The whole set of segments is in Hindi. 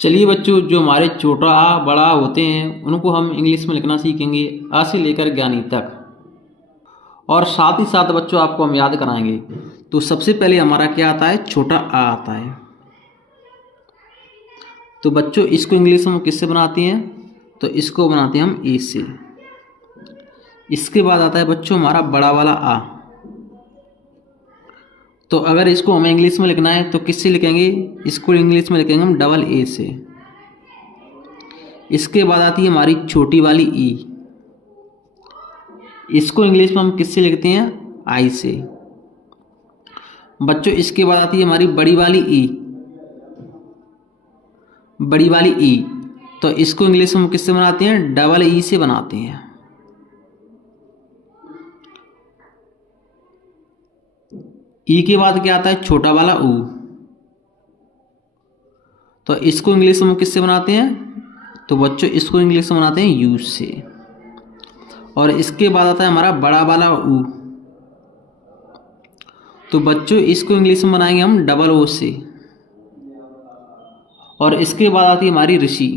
चलिए बच्चों, जो हमारे छोटा आ बड़ा आ होते हैं उनको हम इंग्लिश में लिखना सीखेंगे, आ से लेकर ज्ञानी तक। और साथ ही साथ बच्चों आपको हम याद कराएंगे। तो सबसे पहले हमारा क्या आता है, छोटा आ आता है। तो बच्चों इसको इंग्लिश में किससे बनाते हैं, तो इसको बनाते हैं हम ए से। इसके बाद आता है बच्चों हमारा बड़ा वाला आ। तो अगर इसको हमें इंग्लिश में लिखना है तो किससे लिखेंगे, इसको इंग्लिश में लिखेंगे हम डबल ए से। इसके बाद आती है हमारी छोटी वाली ई। इसको इंग्लिश में हम किससे लिखते हैं, आई से। बच्चों इसके बाद आती है हमारी बड़ी वाली ई, बड़ी वाली ई। तो इसको इंग्लिश में हम किससे बनाते हैं, डबल ई से बनाते हैं। ई के बाद क्या आता है, छोटा वाला ऊ। तो इसको इंग्लिश में हम किससे बनाते हैं, तो बच्चों इसको इंग्लिश में बनाते हैं यू से। और इसके बाद आता है हमारा बड़ा वाला ऊ। तो बच्चों इसको इंग्लिश में बनाएंगे हम डबल ओ से। और इसके बाद आती है हमारी ऋषि।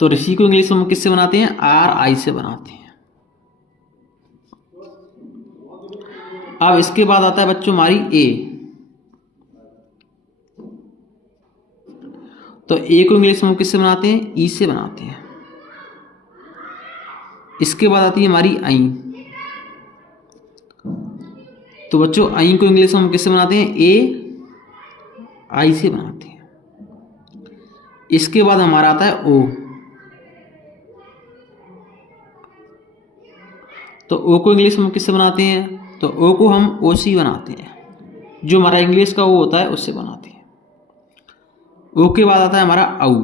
तो ऋषि को इंग्लिश में हम किससे बनाते हैं, आर आई से बनाते हैं। अब इसके बाद आता है बच्चों हमारी ए। तो ए को इंग्लिश में हम किससे बनाते हैं, ई से बनाते हैं। इसके बाद आती है हमारी आई। तो बच्चों आई को इंग्लिश में हम किससे बनाते हैं, ए आई से बनाते हैं। इसके बाद हमारा आता है ओ। तो ओ को इंग्लिश में हम किससे बनाते हैं, तो ओ को हम ओ सी बनाते हैं, जो हमारा इंग्लिश का ओ होता है उससे बनाते हैं। ओ के बाद आता है हमारा औ।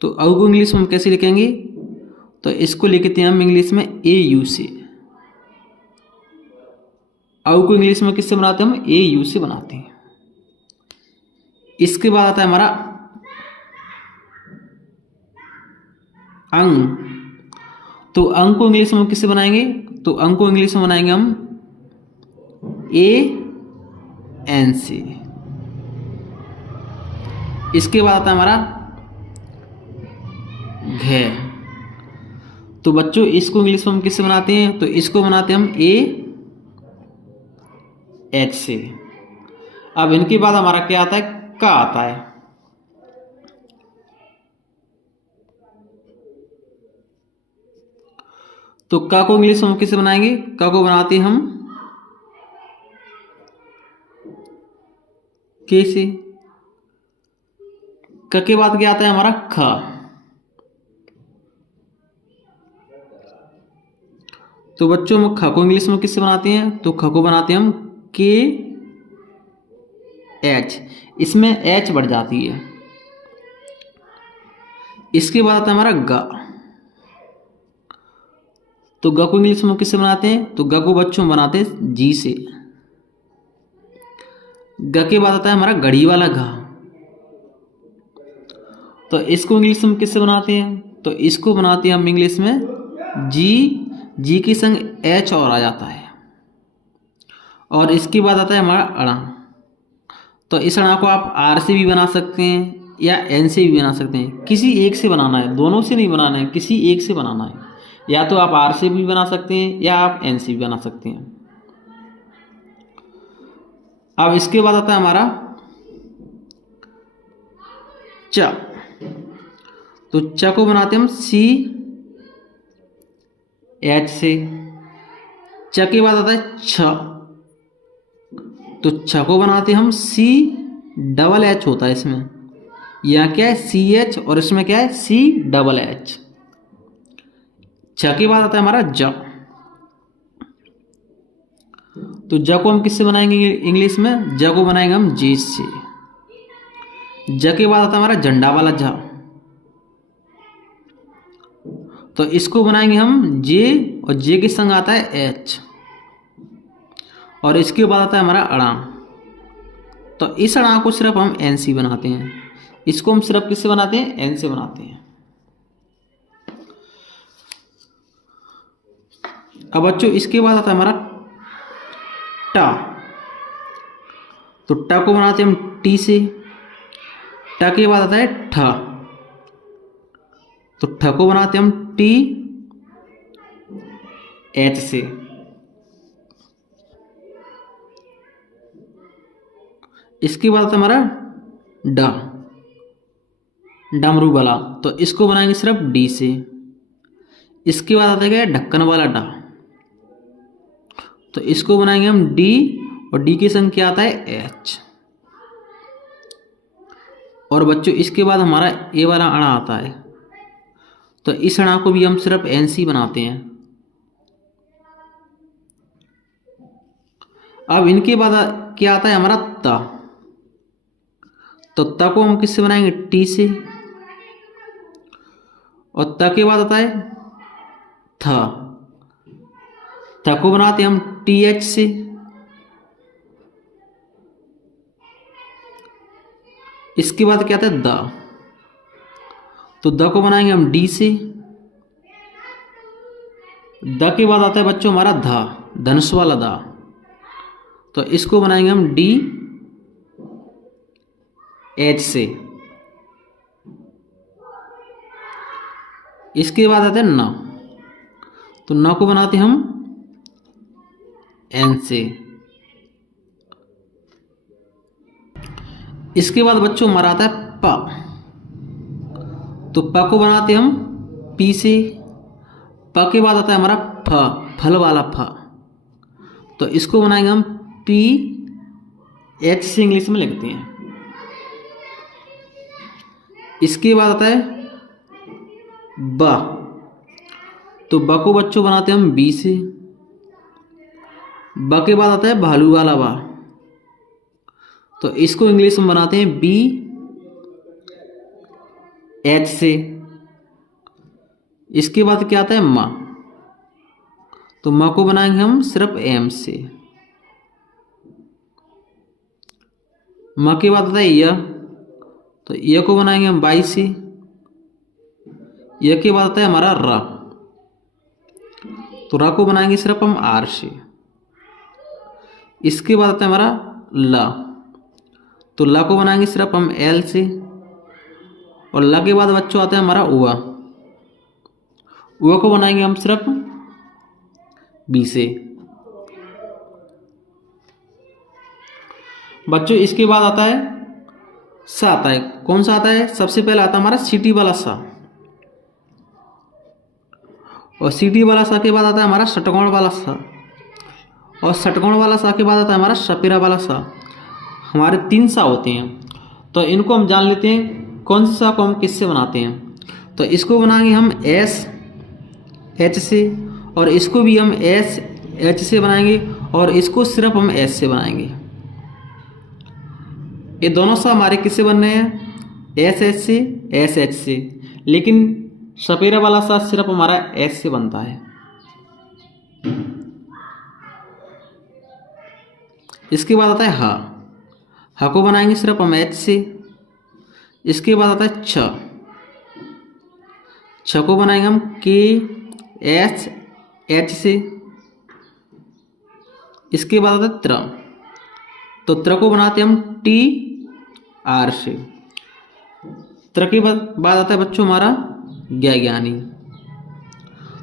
तो औ को इंग्लिश में हम कैसे लिखेंगे, तो इसको लिखते हैं हम इंग्लिश में ए यू से। औ को इंग्लिश में किससे बनाते हैं, हम ए यू से बनाते हैं। इसके बाद आता है हमारा अंग। तो अंग को इंग्लिश में किससे बनाएंगे, तो अंग को इंग्लिश में बनाएंगे हम ए एन से। इसके बाद आता है हमारा घे। तो बच्चों इसको इंग्लिश में हम किससे बनाते हैं, तो इसको बनाते हैं हम ए एच से। अब इनके बाद हमारा क्या आता है, का आता है। तो का को इंग्लिश में हम किससे बनाएंगे, का को बनाते हैं हम के से। क के बाद क्या आता है हमारा ख। तो बच्चों हम ख को इंग्लिश में किससे बनाते हैं, तो ख को बनाते हैं हम के एच। इसमें एच बढ़ जाती है। इसके बाद आता है हमारा ग। तो ग को इंग्लिश में किससे बनाते हैं, तो ग को बच्चों बनाते हैं जी से। ग के बाद आता है हमारा गड़ी वाला घ। तो इसको इंग्लिश में किससे बनाते हैं, तो इसको बनाते हैं हम इंग्लिश में जी। जी के संग एच और आ जाता है। और इसके बाद आता है हमारा अड़ा। तो इस अड़ा को आप आर से भी बना सकते हैं या एन से भी बना सकते हैं। किसी एक से बनाना है, दोनों से नहीं बनाना है, किसी एक से बनाना है। या तो आप आर से भी बना सकते हैं या आप एन से भी बना सकते हैं। अब इसके बाद आता है हमारा च। तो च को बनाते हैं हम सी एच से। च के बाद आता है छ। तो छ को बनाते हैं हम सी डबल एच होता है इसमें। यहाँ क्या है सी एच और इसमें क्या है सी डबल एच। छ के बाद आता है हमारा ज। तो ज को हम किससे बनाएंगे इंग्लिश में, ज को बनाएंगे हम जे से। ज के बाद आता है हमारा झंडा वाला झ। तो इसको बनाएंगे हम जे और जे के संग आता है एच। और इसके बाद आता है हमारा अड़ा। तो इस अड़ा को सिर्फ हम एन से बनाते हैं। इसको हम सिर्फ किससे बनाते हैं, एन से बनाते हैं। अब बच्चों इसके बाद आता है हमारा टा। तो ट को बनाते हैं हम टी से। ट के बाद आता है ठ, तो ठ को बनाते हैं हम टी एच से। इसके बाद आता है हमारा ड, डमरू वाला, तो इसको बनाएंगे सिर्फ डी से। इसके बाद आता है ढक्कन वाला डा, तो इसको बनाएंगे हम डी, और डी की संग क्या आता है एच। और बच्चों इसके बाद हमारा ए वाला अणा आता है, तो इस अणा को भी हम सिर्फ एन सी बनाते हैं। अब इनके बाद क्या आता है हमारा ता, तो ता को हम किससे बनाएंगे टी से। और ता के बाद आता है था, था को बनाते हैं हम टी एच से। इसके बाद क्या आता है द, तो द को बनाएंगे हम डी से। द के बाद आता है बच्चों हमारा धा, धनुष वाला दा, तो इसको बनाएंगे हम डी एच से। इसके बाद आता है न, तो न को बनाते हम एन से। इसके बाद बच्चों हमारा आता है प, तो प को बनाते हम पी से। प के बाद आता है हमारा फ, फल वाला फ, तो इसको बनाएंगे हम पी एच से, इंग्लिश में लिखते हैं। इसके बाद आता है ब, तो ब को बच्चों बनाते हम बी से। ब के बाद आता है भालू वाला बा, तो इसको इंग्लिश में बनाते हैं बी एच से। इसके बाद क्या आता है म, तो म को बनाएंगे हम सिर्फ एम से। म के बाद आता है य, तो य को बनाएंगे हम बाई से। य के बाद आता है हमारा र, तो र को बनाएंगे सिर्फ हम आर से। इसके बाद आता है हमारा ल, तो ल को बनाएंगे सिर्फ हम एल से। और ल के बाद बच्चों आता है हमारा उआ, उआ को बनाएंगे हम सिर्फ बी से। बच्चों इसके बाद आता है सा, आता है कौन सा आता है, सबसे पहले आता है हमारा सीटी वाला सा। और सीटी वाला सा के बाद आता है हमारा षटकोण वाला सा। और षटकोण वाला सा के बाद आता है हमारा सपेरा वाला सा। हमारे 3 सा होते हैं, तो इनको हम जान लेते हैं कौन सा सा को हम किससे बनाते हैं। तो इसको बनाएंगे हम एस एच से, और इसको भी हम एस एच से बनाएंगे, और इसको सिर्फ हम एस से बनाएंगे। ये दोनों सा हमारे किससे बन रहे हैं, एस एच से, एस एच से, लेकिन सपेरा वाला सा सिर्फ हमारा एस से बनता है। इसके बाद आता है ह, ह को बनाएंगे सिर्फ हम एच से। इसके बाद आता है छ, छ को बनाएंगे हम के एच एच से। इसके बाद आता है त्र, तो त्र को बनाते हैं हम टी आर से। त्र के बाद आता है बच्चों हमारा ज्ञानी,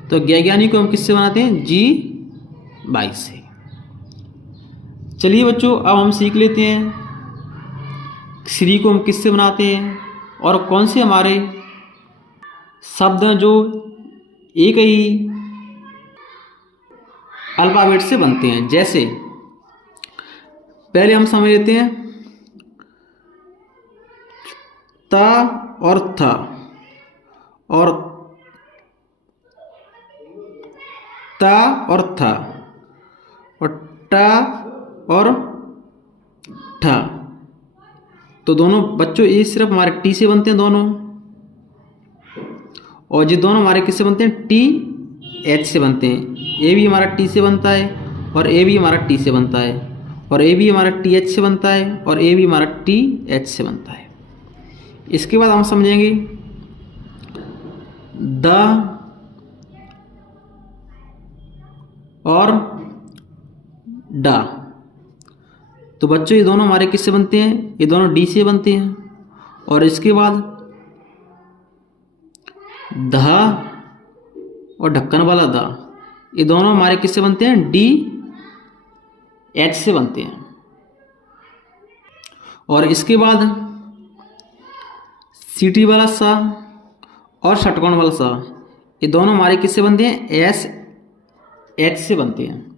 तो ज्ञानी को हम किससे बनाते हैं, जी 22 से। चलिए बच्चों अब हम सीख लेते हैं श्री को हम किससे बनाते हैं, और कौन से हमारे शब्द हैं जो एक ही अल्फाबेट से बनते हैं। जैसे पहले हम समझ लेते हैं त और थ, और त और थ, और ट और ठ, तो दोनों बच्चों ये सिर्फ हमारे टी से बनते हैं दोनों, और ये दोनों हमारे किससे बनते हैं, टी एच से बनते हैं। ए भी हमारा टी से बनता है, और ए भी हमारा टी से बनता है, और ए भी हमारा टी एच से बनता है, और ए भी हमारा टी एच से बनता है। इसके बाद हम समझेंगे द और डा, तो बच्चों ये दोनों हमारे किससे बनते हैं? ये दोनों डी से बनते हैं। और इसके बाद ध और ढक्कन वाला द, ये दोनों हमारे किससे बनते हैं? डी एच से बनते हैं। और इसके बाद सीटी वाला सा और षटकोण वाला सा, ये दोनों हमारे किससे बनते हैं? एस एच से बनते हैं।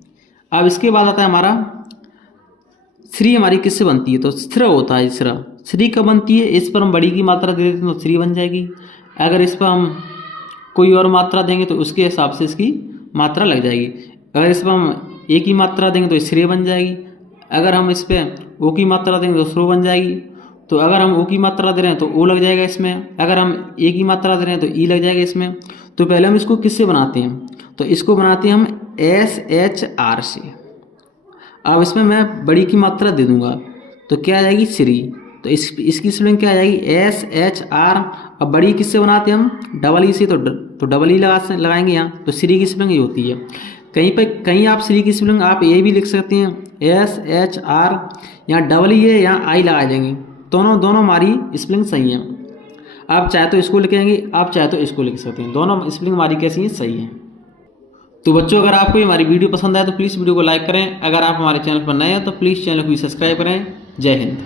अब इसके बाद आता है हमारा श्री, हमारी किससे बनती है? तो स्र होता है। श्री कब बनती है? इस पर हम बड़ी की मात्रा दे देते हैं तो श्री बन जाएगी। अगर इस पर हम कोई और मात्रा देंगे तो उसके हिसाब से इसकी मात्रा लग जाएगी। अगर इस पर हम ए की मात्रा देंगे तो श्रेय बन जाएगी। अगर हम इस पर ओ की मात्रा देंगे तो श्रो बन जाएगी। तो अगर हम ओ की मात्रा दे रहे हैं तो ओ लग जाएगा इसमें। अगर हम ए की मात्रा दे रहे हैं तो ई लग जाएगा इसमें। तो पहले हम इसको किससे बनाते हैं? तो इसको बनाते हैं हम एस एच आर से। अब इसमें मैं बड़ी की मात्रा दे दूंगा तो क्या आ जाएगी? श्री। तो इसकी स्पेलिंग क्या आ जाएगी? S H R. अब बड़ी किससे बनाते हैं हम? डबल ई से। तो डबल ई लगाएंगे यहाँ, तो श्री की स्पेलिंग ये होती है। कहीं आप श्री की स्पेलिंग आप ए भी लिख सकते हैं, एस एच आर। यहाँ डबल ई है, यहाँ आई लगा देंगे। दोनों हमारी स्पेलिंग सही है। आप चाहे तो इसको लिखेंगे, आप चाहे तो इसको लिख सकते हैं। दोनों स्पेलिंग हमारी कैसी है? सही है। तो बच्चों अगर आपको हमारी वीडियो पसंद आए तो प्लीज़ वीडियो को लाइक करें। अगर आप हमारे चैनल पर नए हैं तो प्लीज़ चैनल को भी सब्सक्राइब करें। जय हिंद।